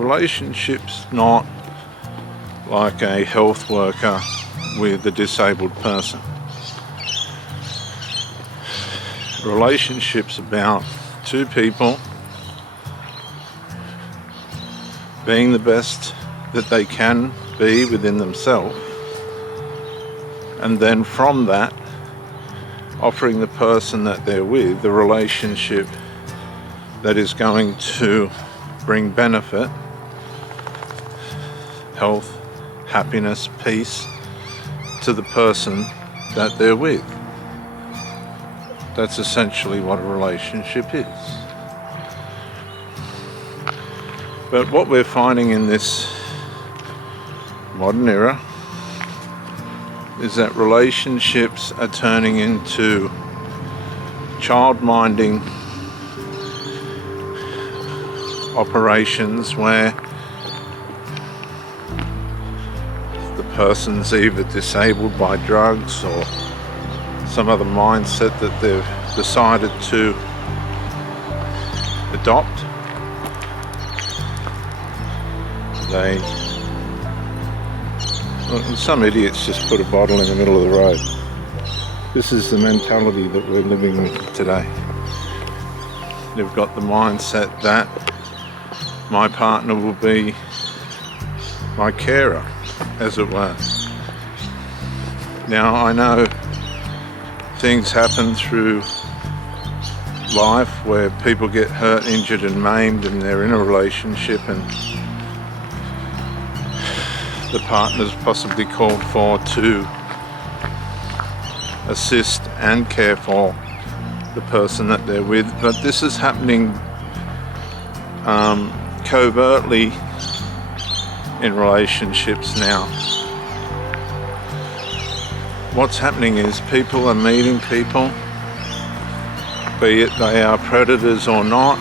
relationship's not like a health worker with a disabled person. Relationship's about two people being the best that they can be within themselves, and then from that offering the person that they're with the relationship that is going to bring benefit, health, happiness, peace to the person that they're with. That's essentially what a relationship is. But what we're finding in this modern era is that relationships are turning into child-minding operations where the person's either disabled by drugs or some other mindset that they've decided to adopt. Some idiots just put a bottle in the middle of the road. This is the mentality that we're living with today. They've got the mindset that my partner will be my carer, as it were. Now, I know things happen through life where people get hurt, injured and maimed, and they're in a relationship and the partner's possibly called for to assist and care for the person that they're with. But this is happening covertly in relationships now. What's happening is people are meeting people, be it they are predators or not,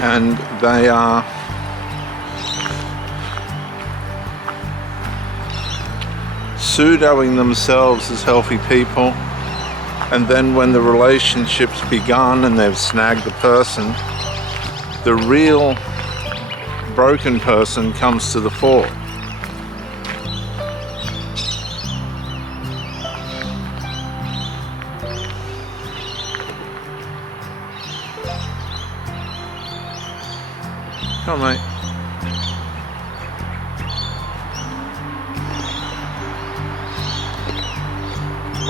and they are pseudoing themselves as healthy people, and then when the relationship's begun and they've snagged the person, the real broken person comes to the fore. Come on, mate.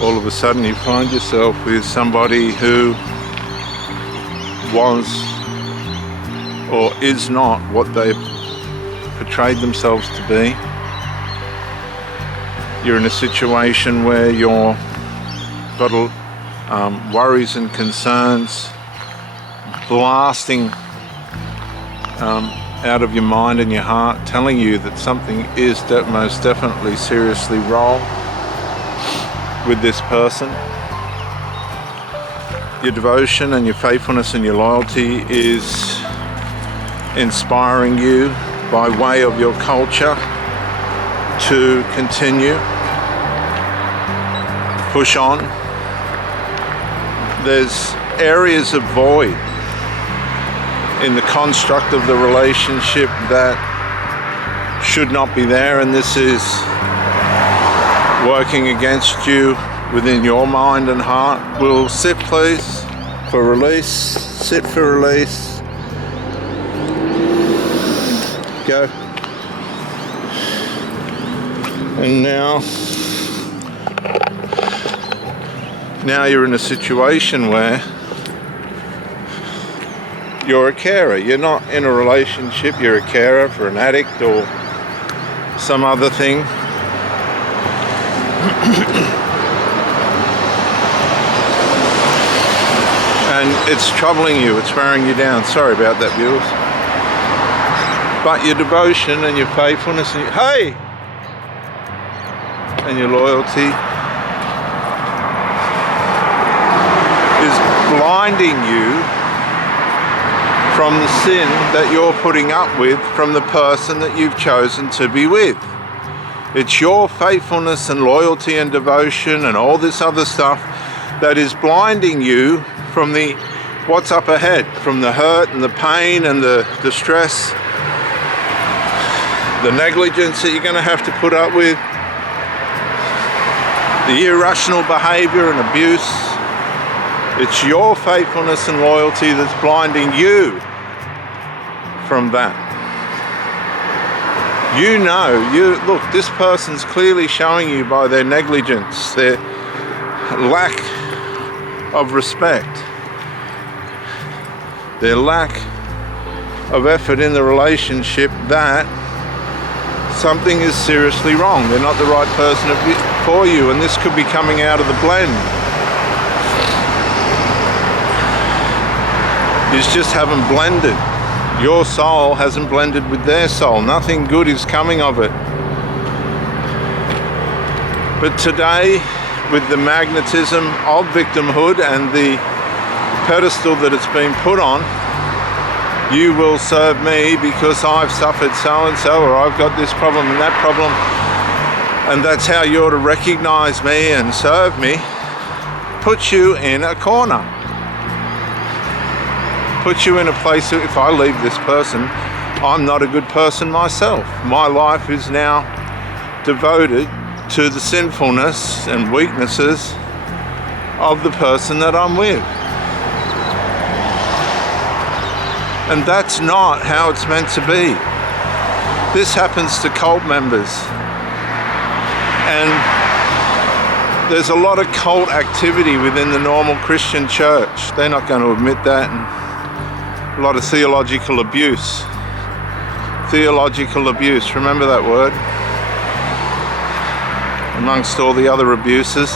All of a sudden you find yourself with somebody who was or is not what they portrayed themselves to be. You're in a situation where you're got worries and concerns blasting out of your mind and your heart, telling you that something is most definitely seriously wrong with this person. Your devotion and your faithfulness and your loyalty is inspiring you by way of your culture to continue, push on. There's areas of void in the construct of the relationship that should not be there, and this is working against you within your mind and heart. Will sit please for release. Sit for release. Go. And now you're in a situation where you're a carer. You're not in a relationship, you're a carer for an addict or some other thing. And it's troubling you, it's wearing you down. Sorry about that, viewers. But your devotion and your faithfulness and and your loyalty is blinding you from the sin that you're putting up with from the person that you've chosen to be with. It's your faithfulness and loyalty and devotion and all this other stuff that is blinding you from the what's up ahead from the hurt and the pain and the distress, the negligence that you're going to have to put up with, the irrational behavior and abuse. It's your faithfulness and loyalty that's blinding you from that. You know, look, this person's clearly showing you by their negligence, their lack of respect, their lack of effort in the relationship, that something is seriously wrong. They're not the right person for you, and this could be coming out of the blend. You just haven't blended. Your soul hasn't blended with their soul. Nothing good is coming of it. But today, with the magnetism of victimhood and the pedestal that it's been put on, you will serve me because I've suffered so and so, or I've got this problem and that problem, and that's how you're to recognize me and serve me. Put you in a corner. Put you in a place that if I leave this person, I'm not a good person myself. My life is now devoted to the sinfulness and weaknesses of the person that I'm with. And that's not how it's meant to be. This happens to cult members. And there's a lot of cult activity within the normal Christian church. They're not going to admit that. And a lot of theological abuse. Theological abuse, remember that word? Amongst all the other abuses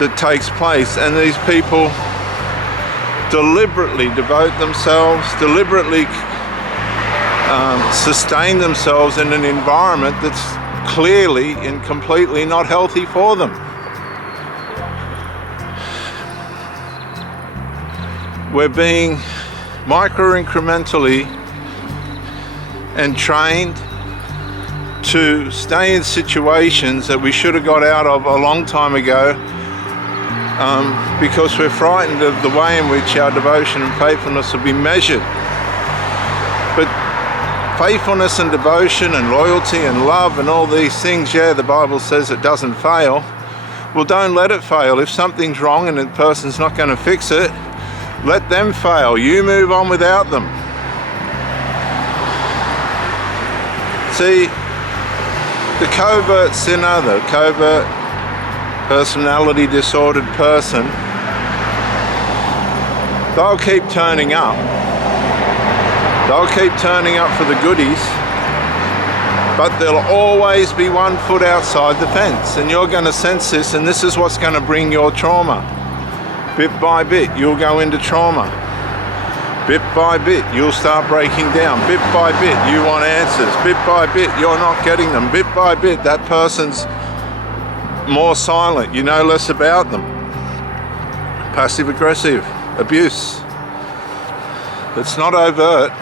that takes place. And these people deliberately devote themselves, deliberately sustain themselves in an environment that's clearly and completely not healthy for them. We're being micro-incrementally entrained to stay in situations that we should have got out of a long time ago, because we're frightened of the way in which our devotion and faithfulness will be measured. But faithfulness and devotion and loyalty and love and all these things, yeah, the Bible says it doesn't fail. Well, don't let it fail. If something's wrong and the person's not going to fix it, let them fail. You move on without them. See, the covert sinner, the covert personality disordered person, they'll keep turning up. They'll keep turning up for the goodies, but there'll always be one foot outside the fence, and you're going to sense this, and this is what's going to bring your trauma. Bit by bit, you'll go into trauma. Bit by bit, you'll start breaking down. Bit by bit, you want answers. Bit by bit, you're not getting them. Bit by bit, that person's more silent. You know less about them. Passive aggressive, abuse. It's not overt,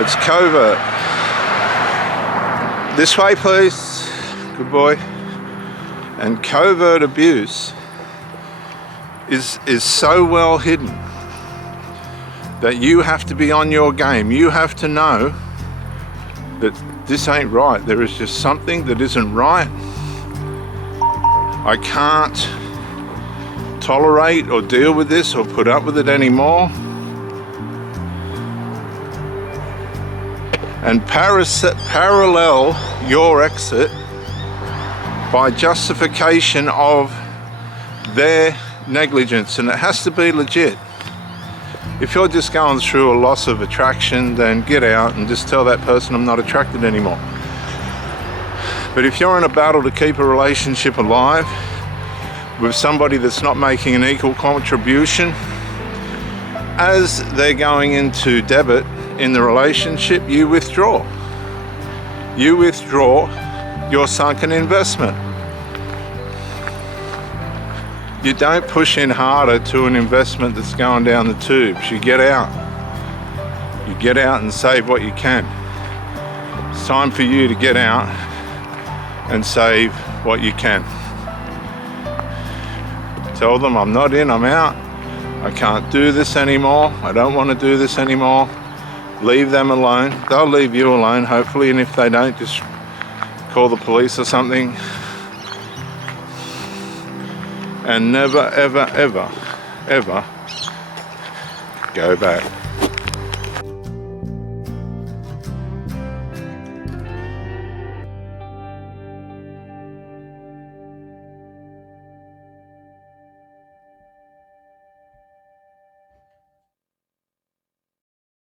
it's covert. This way, please. Good boy. And covert abuse is so well hidden that you have to be on your game. You have to know that this ain't right. There is just something that isn't right. I can't tolerate or deal with this or put up with it anymore. And parallel your exit by justification of their negligence, and it has to be legit. If you're just going through a loss of attraction, then get out and just tell that person I'm not attracted anymore. But if you're in a battle to keep a relationship alive with somebody that's not making an equal contribution, as they're going into debit in the relationship, you withdraw. You withdraw your sunken investment. You don't push in harder to an investment that's going down the tubes. You get out. You get out and save what you can. It's time for you to get out and save what you can. Tell them I'm not in, I'm out. I can't do this anymore, I don't want to do this anymore, leave them alone. They'll leave you alone, hopefully, and if they don't, just call the police or something. And never, ever, ever, ever go back.